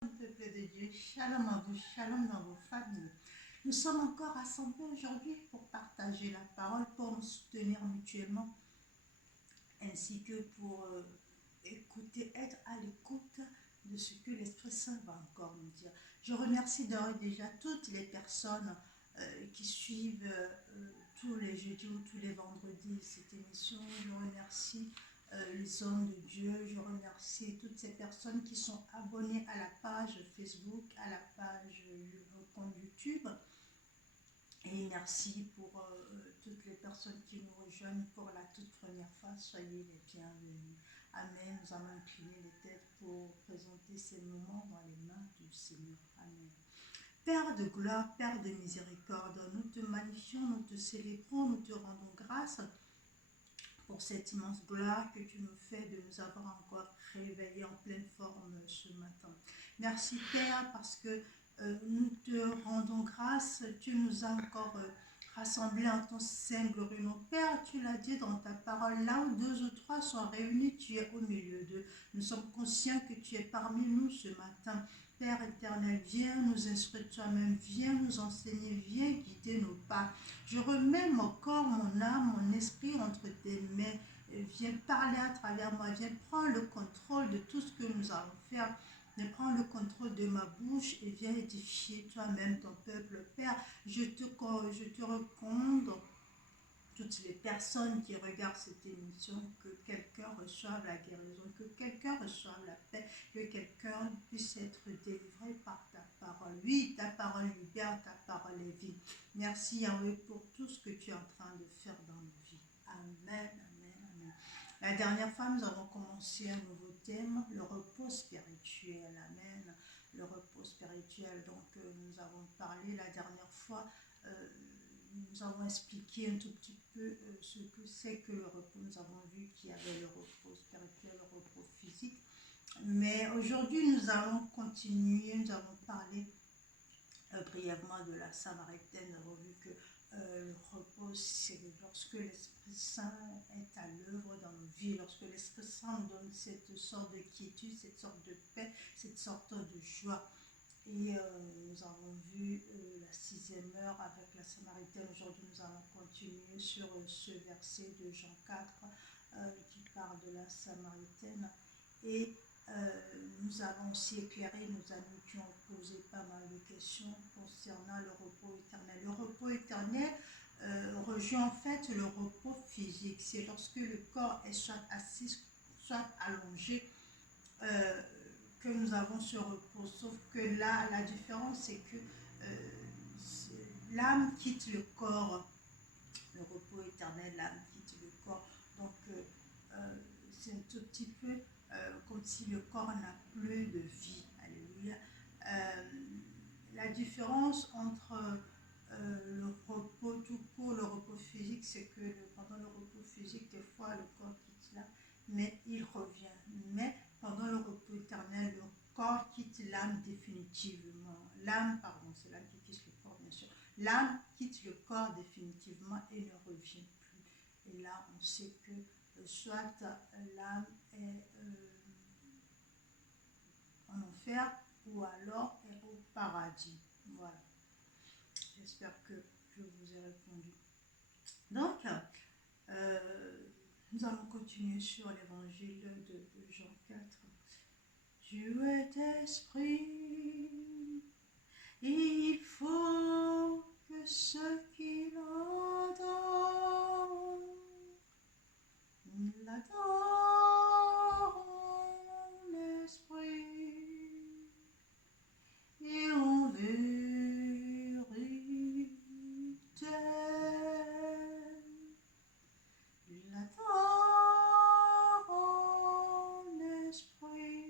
Peuple de Dieu, shalom à vous, shalom dans vos familles. Nous sommes encore rassemblés aujourd'hui pour partager la parole, pour nous soutenir mutuellement, ainsi que pour écouter, être à l'écoute de ce que l'Esprit Saint va encore nous dire. Je remercie d'ores et déjà toutes les personnes qui suivent tous les jeudis ou tous les vendredis cette émission. Je remercie les hommes de Dieu. Je remercie toutes ces personnes qui sont abonnées à la page Facebook, à la page compte YouTube. Et merci pour toutes les personnes qui nous rejoignent pour la toute première fois. Soyez les bienvenus. Amen. Nous allons incliner les têtes pour présenter ces moments dans les mains du Seigneur. Amen. Père de gloire, Père de miséricorde, nous te magnifions, nous te célébrons, nous te rendons grâce pour cette immense gloire que tu nous fais de nous avoir encore réveillés en pleine forme ce matin. Merci Père parce que nous te rendons grâce, tu nous as encore rassemblés en ton Saint glorieux nom. Père, tu l'as dit dans ta parole, là où deux ou trois sont réunis, tu es au milieu d'eux. Nous sommes conscients que tu es parmi nous ce matin. Père éternel, viens nous instruire toi-même, viens nous enseigner, viens guider nos pas. Je remets mon corps, mon âme, mon esprit entre tes mains. Viens parler à travers moi, viens prendre le contrôle de tout ce que nous allons faire. Viens prendre le contrôle de ma bouche et viens édifier toi-même ton peuple. Père, je te recommande toutes les personnes qui regardent cette émission, que quelqu'un reçoive la guérison, que quelqu'un reçoive la paix, que quelqu'un puisse être délivré par ta parole. Oui, ta parole libère, ta parole est vie. Merci Yahweh pour tout ce que tu es en train de faire dans nos vies. Amen, amen, amen. La dernière fois, nous avons commencé un nouveau thème, le repos spirituel. Amen. Le repos spirituel. Donc, nous avons parlé la dernière fois. Nous avons expliqué un tout petit peu ce que c'est que le repos. Nous avons vu qu'il y avait le repos spirituel, le repos physique. Mais aujourd'hui, nous allons continuer. Nous avons parlé brièvement de la Samaritaine. Nous avons vu que le repos, c'est lorsque l'Esprit Saint est à l'œuvre dans nos vies, lorsque l'Esprit Saint nous donne cette sorte de quiétude, cette sorte de paix, cette sorte de joie. Et nous avons vu la 6e heure avec la Samaritaine. Aujourd'hui, nous allons continuer sur ce verset de Jean 4 qui parle de la Samaritaine. Et nous avons aussi éclairé, nos amis qui ont posé pas mal de questions concernant le repos éternel. Le repos éternel rejoint en fait le repos physique. C'est lorsque le corps est soit assis, soit allongé. Que nous avons ce repos. Sauf que là, la différence, c'est que l'âme quitte le corps. Le repos éternel, l'âme quitte le corps. Donc, c'est un tout petit peu comme si le corps n'a plus de vie. Alléluia. La différence entre le repos tout court, le repos physique, c'est que pendant le repos physique, des fois, le corps quitte là, mais il revient. Mais pendant le repos éternel, le corps quitte l'âme définitivement. L'âme, pardon, c'est l'âme qui quitte le corps, bien sûr. L'âme quitte le corps définitivement et ne revient plus. Et là, on sait que soit l'âme est en enfer ou alors est au paradis. Voilà. J'espère que je vous ai répondu. Donc, nous allons continuer sur l'évangile de Jean 4. Dieu est esprit, il faut que ceux qui l'adorent l'adorent en esprit et en vérité. L'adorent en esprit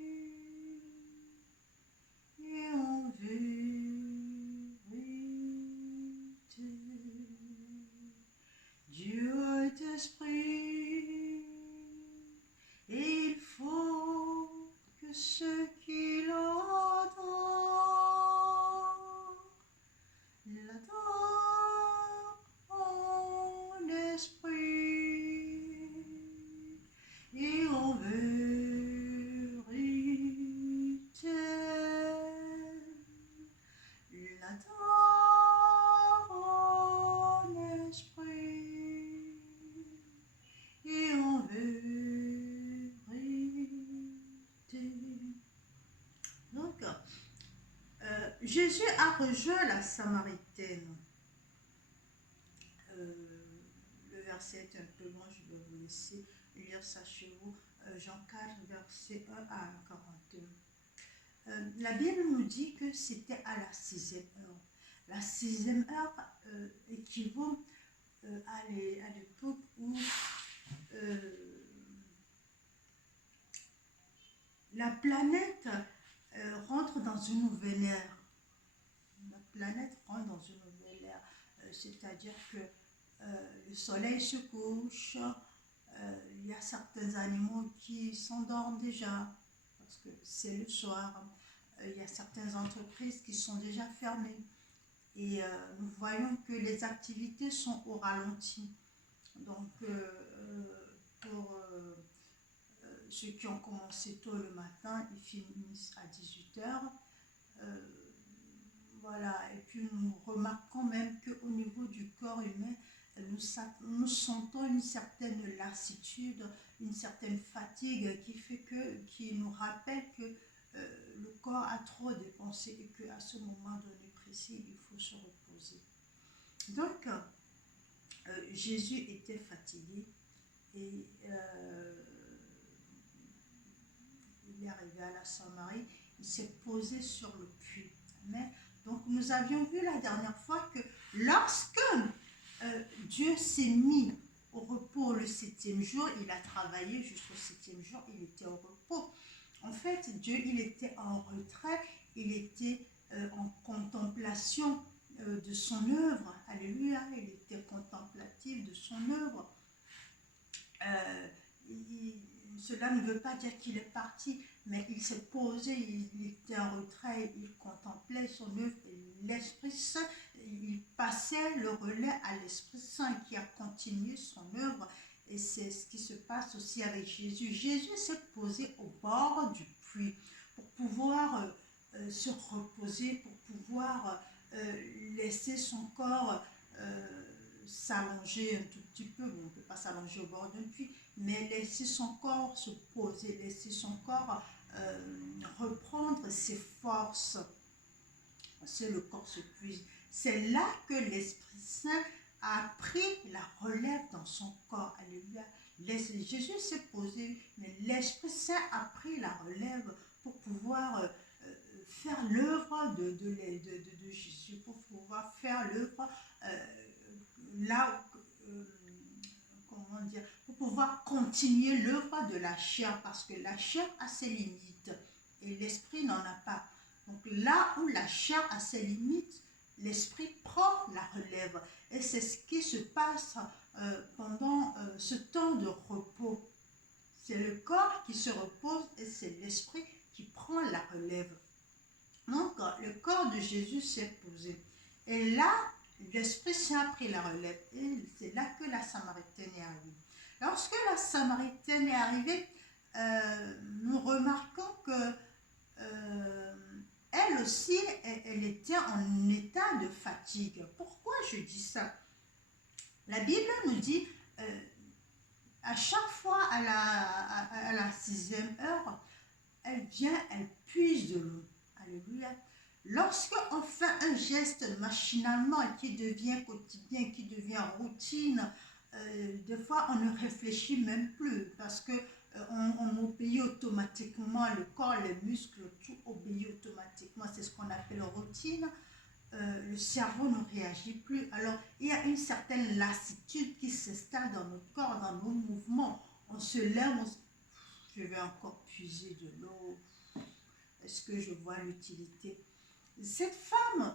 et en vérité. Jésus a rejoint la Samaritaine. Le verset est un peu loin, je vais vous laisser lire ça chez vous. Jean 4, verset 1 à 42. La Bible nous dit que c'était à la 6e heure. La 6e heure équivaut à l'époque où la planète rentre dans une nouvelle ère. La planète rentre dans une nouvelle ère. C'est-à-dire que le soleil se couche, il y a certains animaux qui s'endorment déjà, parce que c'est le soir. Il y a certaines entreprises qui sont déjà fermées. Et nous voyons que les activités sont au ralenti. Donc, pour ceux qui ont commencé tôt le matin, ils finissent à 18h. Voilà, et puis nous remarquons même qu'au niveau du corps humain, nous sentons une certaine lassitude, une certaine fatigue qui nous rappelle que le corps a trop dépensé et qu'à ce moment donné précis, il faut se reposer. Donc, Jésus était fatigué et il est arrivé à la Samarie, il s'est posé sur le puits. Amen. Donc nous avions vu la dernière fois que lorsque Dieu s'est mis au repos le 7e jour, il a travaillé jusqu'au 7e jour, il était au repos. En fait, Dieu, il était en retrait, il était en contemplation de son œuvre. Alléluia, il était contemplatif de son œuvre. Cela ne veut pas dire qu'il est parti, mais il s'est posé, il était en retrait, il contemplait son œuvre et l'Esprit Saint, il passait le relais à l'Esprit Saint qui a continué son œuvre. Et c'est ce qui se passe aussi avec Jésus. Jésus s'est posé au bord du puits pour pouvoir se reposer, pour pouvoir laisser son corps s'allonger un tout petit peu. Bon, on ne peut pas s'allonger au bord d'un puits, mais laisser son corps se poser, laisser son corps reprendre ses forces. C'est le corps se puise. C'est là que l'Esprit Saint a pris la relève dans son corps. Alléluia. Jésus s'est posé, mais l'Esprit Saint a pris la relève pour pouvoir faire l'œuvre de Jésus, pour pouvoir faire l'œuvre là comment dire, pour pouvoir continuer l'œuvre de la chair, parce que la chair a ses limites et l'esprit n'en a pas. Donc là où la chair a ses limites, l'esprit prend la relève. Et c'est ce qui se passe pendant ce temps de repos. C'est le corps qui se repose et c'est l'esprit qui prend la relève. Donc le corps de Jésus s'est posé. Et là, l'Esprit Saint a pris la relève et c'est là que la Samaritaine est arrivée. Lorsque la Samaritaine est arrivée, nous remarquons que elle aussi, elle était en état de fatigue. Pourquoi je dis ça? La Bible nous dit, à chaque fois à la 6e heure, elle vient, elle puise de l'eau. Alléluia. Lorsque on fait un geste machinalement qui devient quotidien, qui devient routine, des fois on ne réfléchit même plus parce que on obéit automatiquement, le corps, les muscles, tout obéit automatiquement. C'est ce qu'on appelle routine. Le cerveau ne réagit plus. Alors il y a une certaine lassitude qui s'installe dans notre corps, dans nos mouvements. On se lève, je vais encore puiser de l'eau. Est-ce que je vois l'utilité? Cette femme,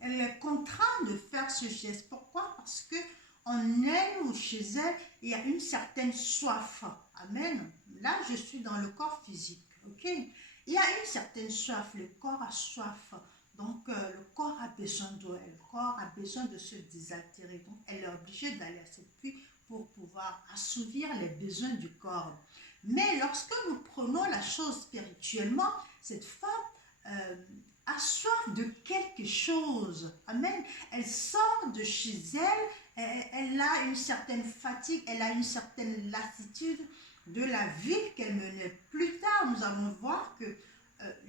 elle est contrainte de faire ce geste. Pourquoi? Parce que en elle ou chez elle, il y a une certaine soif. Amen. Là, je suis dans le corps physique. Ok? Il y a une certaine soif. Le corps a soif. Donc, le corps a besoin d'eau. Le corps a besoin de se désaltérer. Donc, elle est obligée d'aller à cette puits pour pouvoir assouvir les besoins du corps. Mais lorsque nous prenons la chose spirituellement, cette femme a soif de quelque chose. Amen. Elle sort de chez elle, elle a une certaine fatigue, elle a une certaine lassitude de la vie qu'elle menait. Plus tard, nous allons voir que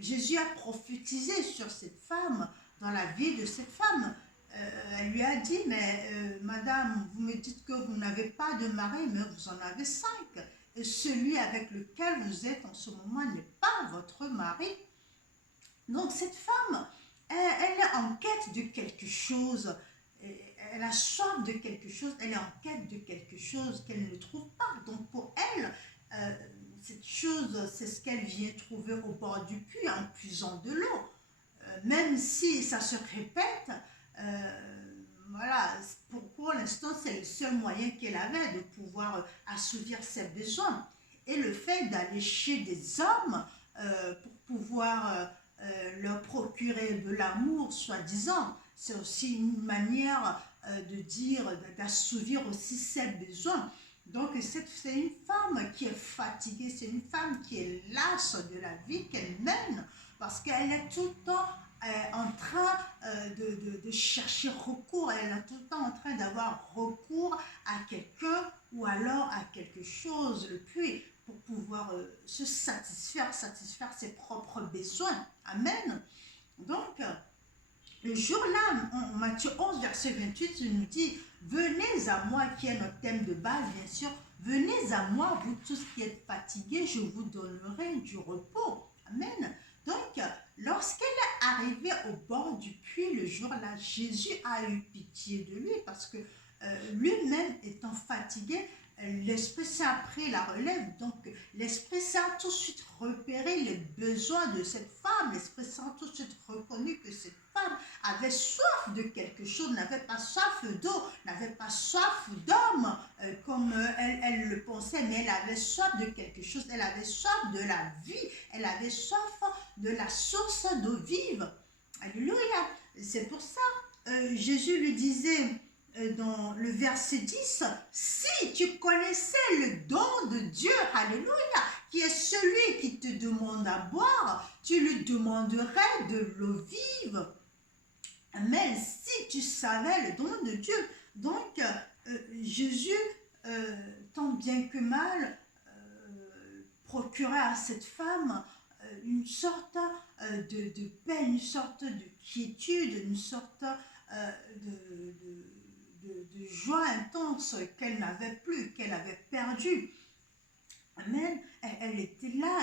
Jésus a prophétisé sur cette femme, dans la vie de cette femme. Elle lui a dit, mais madame, vous me dites que vous n'avez pas de mari, mais vous en avez 5. Et celui avec lequel vous êtes en ce moment n'est pas votre mari. Donc cette femme, elle est en quête de quelque chose. Elle a soif de quelque chose, elle est en quête de quelque chose qu'elle ne trouve pas. Donc pour elle, cette chose, c'est ce qu'elle vient trouver au bord du puits en puisant de l'eau. Même si ça se répète, voilà, pour l'instant, c'est le seul moyen qu'elle avait de pouvoir assouvir ses besoins. Et le fait d'aller chez des hommes pour pouvoir leur procurer de l'amour, soi-disant, c'est aussi une manière de dire, d'assouvir aussi ses besoins. Donc, c'est une femme qui est fatiguée, c'est une femme qui est lasse de la vie qu'elle mène parce qu'elle est tout le temps en train de chercher recours, elle est tout le temps en train d'avoir recours à quelqu'un ou alors à quelque chose, le puits, pour pouvoir se satisfaire ses propres besoins. Amen. Donc, le jour-là, en Matthieu 11, verset 28, il nous dit, venez à moi, qui est notre thème de base, bien sûr, venez à moi, vous tous qui êtes fatigués, je vous donnerai du repos. Amen. Donc, lorsqu'elle est arrivée au bord du puits le jour-là, Jésus a eu pitié de lui parce que lui-même étant fatigué, l'Esprit Saint a pris la relève. Donc, l'Esprit Saint a tout de suite repéré les besoins de cette femme. L'Esprit Saint a tout de suite reconnu que cette femme avait soif de quelque chose, n'avait pas soif d'eau, n'avait pas soif d'homme comme elle le pensait, mais elle avait soif de quelque chose, elle avait soif de la vie, elle avait soif de la source d'eau vive. Alléluia. C'est pour ça, Jésus lui disait dans le verset 10, si tu connaissais le don de Dieu, alléluia, qui est celui qui te demande à boire, tu lui demanderais de l'eau vive. Mais si tu savais le don de Dieu, donc Jésus, tant bien que mal, procurait à cette femme une sorte de paix, une sorte de quiétude, une sorte de joie intense qu'elle n'avait plus, qu'elle avait perdue. Amen. Elle était là,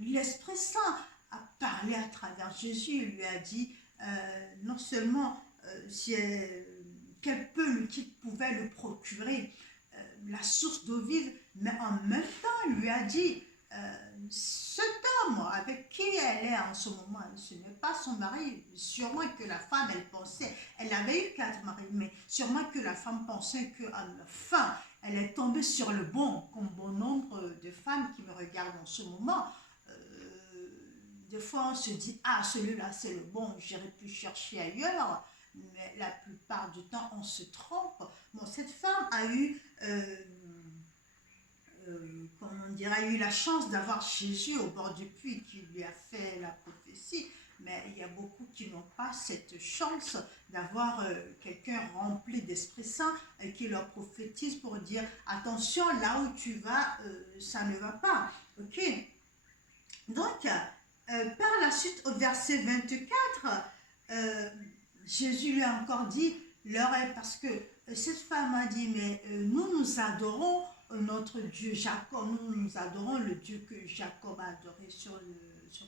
l'Esprit Saint a parlé à travers Jésus, il lui a dit non seulement si qu'elle peut, qu'il pouvait le procurer, la source d'eau vive, mais en même temps, il lui a dit cet homme avec qui elle est en ce moment, ce n'est pas son mari. Sûrement que la femme, elle pensait, elle avait eu 4 maris, mais sûrement que la femme pensait qu'à la fin, elle est tombée sur le bon, comme bon nombre de femmes qui me regardent en ce moment. Des fois, on se dit, ah, celui-là, c'est le bon, j'irai plus chercher ailleurs. Mais la plupart du temps, on se trompe. Bon, cette femme a eu, comment dire, a eu la chance d'avoir Jésus au bord du puits qui lui a fait la prophétie. Mais il y a beaucoup qui n'ont pas cette chance d'avoir quelqu'un rempli d'Esprit Saint qui leur prophétise pour dire attention, là où tu vas, ça ne va pas. Ok? Donc, par la suite, au verset 24, Jésus lui a encore dit l'heure est parce que cette femme a dit mais nous adorons notre Dieu Jacob, nous adorons le Dieu que Jacob a adoré sur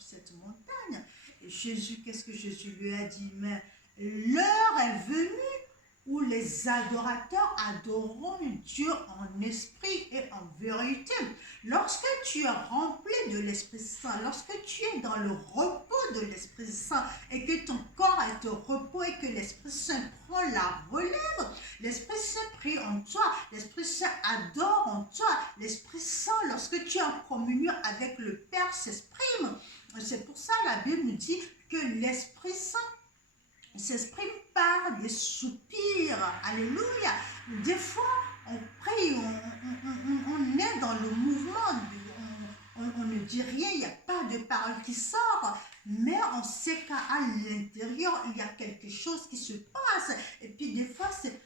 cette montagne. Et Jésus, qu'est-ce que Jésus lui a dit? Mais l'heure est venue où les adorateurs adoreront Dieu en esprit et en vérité. Lorsque tu es rempli de l'Esprit Saint, lorsque tu es dans le repos de l'Esprit Saint et que ton corps est au repos et que l'Esprit Saint prend la relève, l'Esprit Saint prie en toi, l'Esprit Saint adore en toi, l'Esprit Saint, lorsque tu es en communion avec le Père, s'exprime. C'est pour ça que la Bible nous dit que l'Esprit Saint s'exprime par des soupirs. Alléluia. Des fois, on prie, on est dans le mouvement, on ne dit rien, il n'y a pas de parole qui sort, mais on sait qu'à l'intérieur, il y a quelque chose qui se passe. Et puis des fois, c'est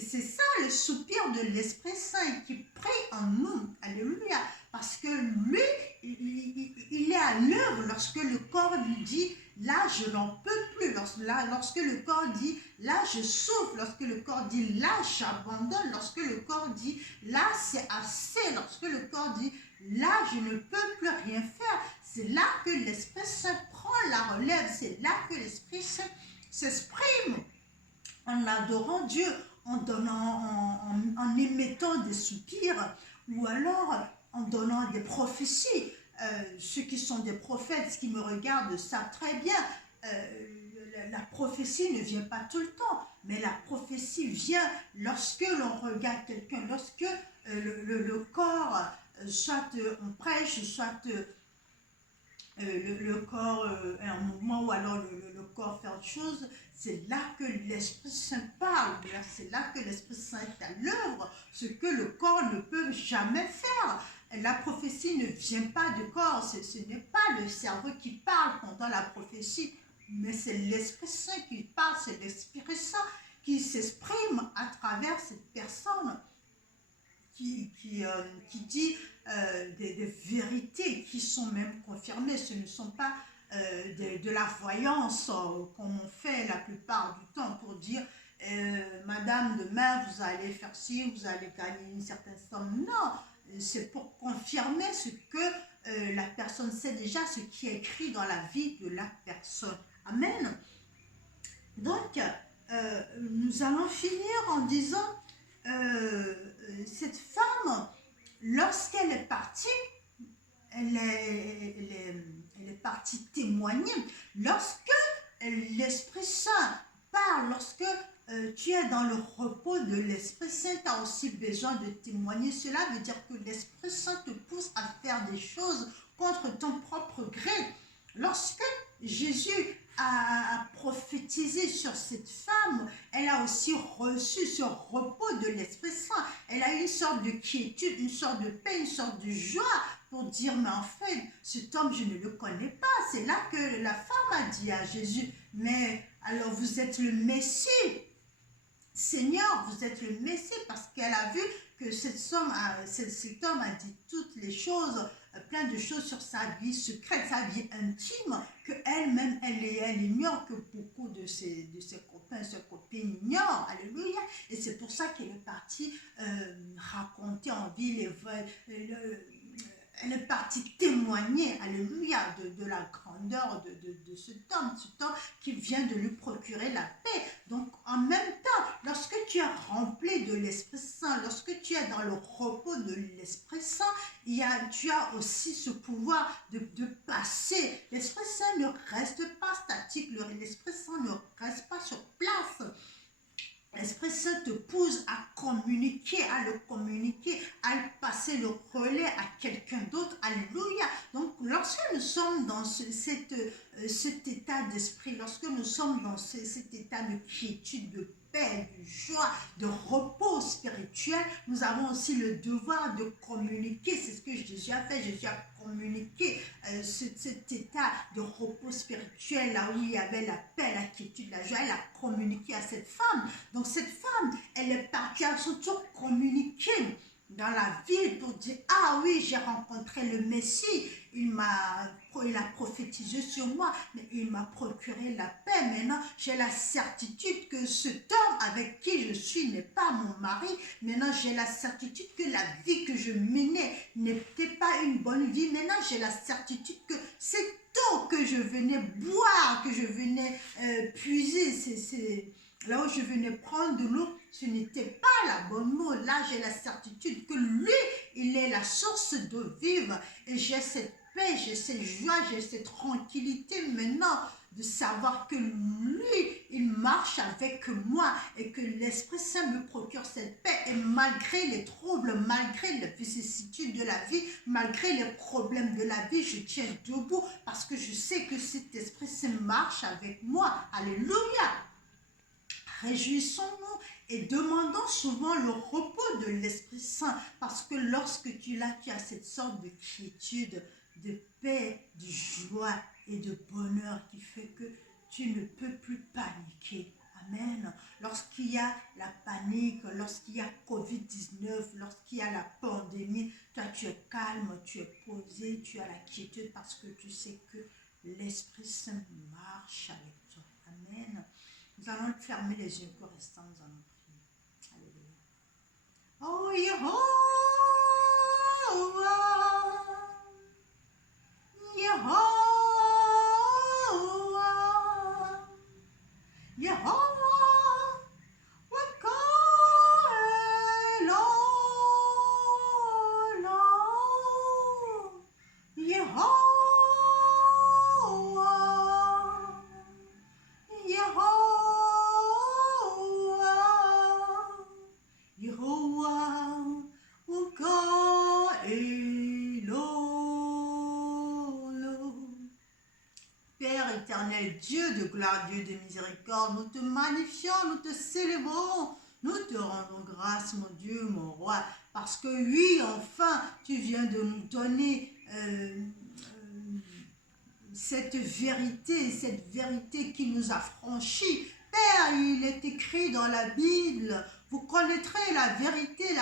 ça le soupir de l'Esprit Saint qui prie en nous. Alléluia. Parce que lui, lorsque le corps lui dit, là, je n'en peux plus, lorsque le corps dit, là, je souffre, lorsque le corps dit, là, j'abandonne, lorsque le corps dit, là, c'est assez, lorsque le corps dit, là, je ne peux plus rien faire, c'est là que l'Esprit Saint prend la relève, c'est là que l'Esprit Saint s'exprime en adorant Dieu, en en émettant des soupirs, ou alors en donnant des prophéties. Ceux qui sont des prophètes, qui me regardent, savent très bien, la prophétie ne vient pas tout le temps, mais la prophétie vient lorsque l'on regarde quelqu'un, lorsque le corps, soit on prêche, soit le corps est en mouvement, ou alors le corps fait autre chose, c'est là que l'Esprit Saint parle, c'est là que l'Esprit Saint est à l'œuvre, ce que le corps ne peut jamais faire. La prophétie ne vient pas du corps, ce n'est pas le cerveau qui parle pendant la prophétie, mais c'est l'Esprit Saint qui parle, c'est l'Esprit Saint qui s'exprime à travers cette personne qui dit des vérités qui sont même confirmées. Ce ne sont pas de la voyance comme on fait la plupart du temps pour dire Madame, demain vous allez faire ci, vous allez gagner une certaine somme. Non, c'est pour confirmer ce que la personne sait déjà, ce qui est écrit dans la vie de la personne. Amen. Donc, nous allons finir en disant cette femme, lorsqu'elle est partie, elle est partie témoigner. Lorsque l'Esprit Saint parle, lorsque tu es dans le repos de l'Esprit Saint, tu as aussi besoin de témoigner. Cela veut dire que l'Esprit Saint te pousse à faire des choses contre ton propre gré. Lorsque Jésus a prophétisé sur cette femme, elle a aussi reçu ce repos de l'Esprit Saint. Elle a une sorte de quiétude, une sorte de paix, une sorte de joie pour dire, mais en fait, cet homme, je ne le connais pas. C'est là que la femme a dit à Jésus, mais alors vous êtes le Messie. Seigneur, vous êtes le Messie, parce qu'elle a vu que cet homme a dit toutes les choses, plein de choses sur sa vie secrète, sa vie intime, qu'elle-même, elle ignore, que beaucoup de ses copains, ses copines ignorent. Alléluia. Et c'est pour ça qu'elle est partie raconter en ville, elle est partie témoigner, alléluia, de la grandeur de cet homme qui vient de lui procurer la paix. Donc, en même temps, lorsque tu es rempli de l'Esprit Saint, lorsque tu es dans le repos de l'Esprit Saint, tu as aussi ce pouvoir de passer. L'Esprit Saint ne reste pas statique, l'Esprit Saint ne reste pas sur place. L'Esprit Saint te pousse à communiquer, à le passer le relais à quelqu'un d'autre. Alléluia. Donc, lorsque nous sommes dans cet état d'esprit, lorsque nous sommes dans cet état de quiétude, de paix, de joie, de repos spirituel, nous avons aussi le devoir de communiquer. C'est ce que Jésus a fait. Jésus a communiqué cet état de repos spirituel, là où il y avait la paix, la quiétude, la joie. Elle a communiqué à cette femme. Donc cette femme, elle est partie à son tour communiquer dans la ville pour dire, ah oui, j'ai rencontré le Messie, il a prophétisé sur moi, mais il m'a procuré la paix. Maintenant, j'ai la certitude que cet homme avec qui je suis n'est pas mon mari. Maintenant, j'ai la certitude que la vie que je menais n'était pas une bonne vie. Maintenant, j'ai la certitude que cette eau que je venais boire, que je venais puiser, c'est là où je venais prendre de l'eau, ce n'était pas la bonne eau. Là, j'ai la certitude que lui, il est la source d'eau vive. Et j'ai cette paix, j'ai cette joie, j'ai cette tranquillité maintenant de savoir que lui, il marche avec moi et que l'Esprit Saint me procure cette paix. Et malgré les troubles, malgré les vicissitudes de la vie, malgré les problèmes de la vie, je tiens debout parce que je sais que cet Esprit Saint marche avec moi. Alléluia! Réjouissons-nous et demandons souvent le repos de l'Esprit Saint, parce que lorsque tu as cette sorte de quiétude, de paix, de joie et de bonheur qui fait que tu ne peux plus paniquer. Amen. Lorsqu'il y a la panique, lorsqu'il y a Covid-19, lorsqu'il y a la pandémie, toi tu es calme, tu es posé, tu as la quiétude parce que tu sais que l'Esprit Saint marche avec toi. Amen. Nous allons fermer les yeux pour rester, nous allons prier. Alléluia. Oh, Yehovah, Yehovah, Yehovah, Wakaelo, Yehovah, Yehovah, Yehovah, Wakaelo. Père éternel, Dieu de gloire, Dieu de miséricorde, nous te magnifions, nous te célébrons, nous te rendons grâce, mon Dieu, mon roi, parce que oui, enfin, tu viens de nous donner cette vérité qui nous a franchis. Père, il est écrit dans la Bible, vous connaîtrez la vérité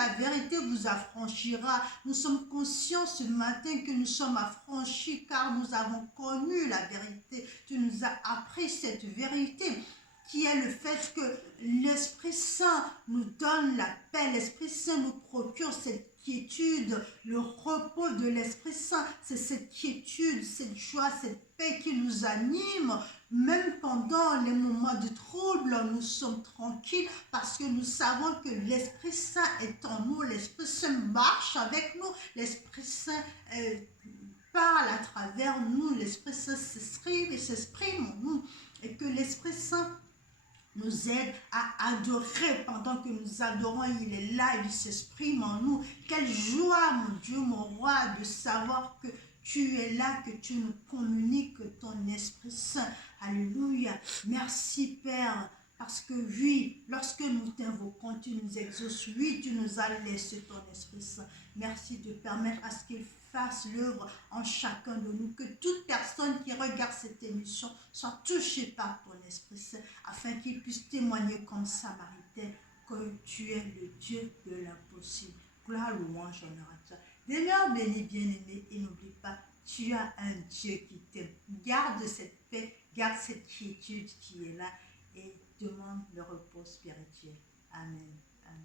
vous affranchira. Nous sommes conscients ce matin que nous sommes affranchis car nous avons connu la vérité. Tu nous as appris cette vérité qui est le fait que l'Esprit Saint nous donne la paix, l'Esprit Saint nous procure cette quiétude, le repos de l'Esprit Saint, c'est cette quiétude, cette joie, cette paix qui nous anime, même pendant les moments de trouble, nous sommes tranquilles parce que nous savons que l'Esprit Saint est en nous, l'Esprit Saint marche avec nous, l'Esprit Saint parle à travers nous, l'Esprit Saint s'exprime en nous et que l'Esprit Saint nous aide à adorer. Pendant que nous adorons, il est là, il s'exprime en nous. Quelle joie, mon Dieu, mon roi, de savoir que tu es là, que tu nous communiques ton Esprit Saint. Alléluia. Merci, Père. Parce que oui, lorsque nous t'invoquons, tu nous exauces. Oui, tu nous as laissé ton Esprit Saint. Merci de permettre à ce qu'il fasse l'œuvre en chacun de nous. Que toute personne qui regarde cette émission soit touchée par ton Esprit Saint, afin qu'il puisse témoigner comme Samaritain que tu es le Dieu de l'impossible. Gloire, louange, honneur à toi. Demeure béni, bien-aimé, et n'oublie pas, tu as un Dieu qui t'aime. Garde cette paix, garde cette quiétude qui est là et demande le repos spirituel. Amen. Amen.